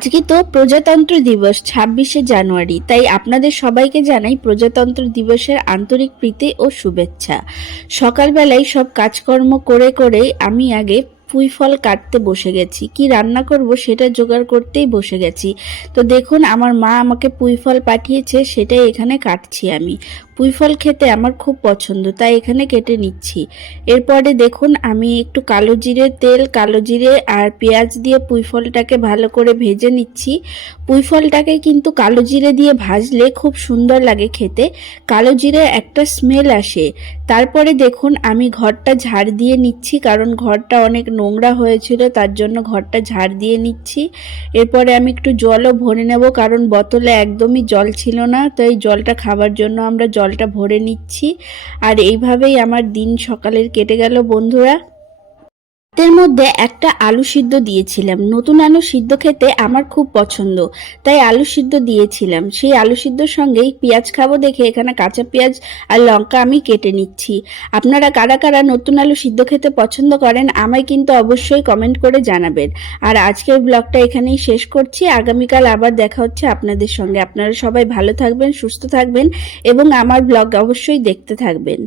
আজকে তো প্রজাতন্ত্র দিবস ২৬শে জানুয়ারি, তাই আপনাদের সবাইকে জানাই প্রজাতন্ত্র দিবসের আন্তরিক প্রীতি ও শুভেচ্ছা। সকালবেলায় সব কাজকর্ম করে করে আমি আগে পুঁই ফল কাটতে বসে গেছি। কি রান্না করব সেটা জোগাড় করতেই বসে গেছি। তো দেখুন, আমার মা আমাকে পুঁই ফল পাঠিয়েছে, সেটাই এখানে কাটছি আমি। পুঁই ফল খেতে আমার খুব পছন্দ, তাই এখানে কেটে নিচ্ছি। এরপরে দেখুন, আমি একটু কালো জিরে তেল, কালো জিরে আর পেঁয়াজ দিয়ে পুঁই ফলটাকে ভালো করে ভেজে নিচ্ছি। পুঁই ফলটাকে কিন্তু কালো জিরে দিয়ে ভাজলে খুব সুন্দর লাগে খেতে, কালো জিরে একটা স্মেল আসে। তারপরে দেখুন, আমি ঘরটা ঝাড় দিয়ে নিচ্ছি, কারণ ঘরটা অনেক নোংরা হয়েছিল, তার জন্য ঘরটা ঝাড় দিয়ে নিচ্ছি। এরপরে আমি একটু জলও ভরে নেব, কারণ বোতলে একদমই জল ছিল না, তো এই জলটা খাবার জন্য আমরা জলটা ভরে নিচ্ছি। আর এইভাবেই আমার দিন সকালের কেটে গেল বন্ধুরা। এর মধ্যে একটা আলু সিদ্ধ দিয়েছিলাম। নতুন আলু সিদ্ধ খেতে আমার খুব পছন্দ, তাই আলু সিদ্ধ দিয়েছিলাম। সেই আলু সিদ্ধর সঙ্গেই পেঁয়াজ খাবো দেখে এখানে কাঁচা পেঁয়াজ আর লঙ্কা আমি কেটে নিচ্ছি। আপনারা কারা কারা নতুন আলু সিদ্ধ খেতে পছন্দ করেন আমায় কিন্তু অবশ্যই কমেন্ট করে জানাবেন। আর আজকের ব্লগটা এখানেই শেষ করছি। আগামীকাল আবার দেখা হচ্ছে আপনাদের সঙ্গে। আপনারা সবাই ভালো থাকবেন, সুস্থ থাকবেন এবং আমার ব্লগ অবশ্যই দেখতে থাকবেন।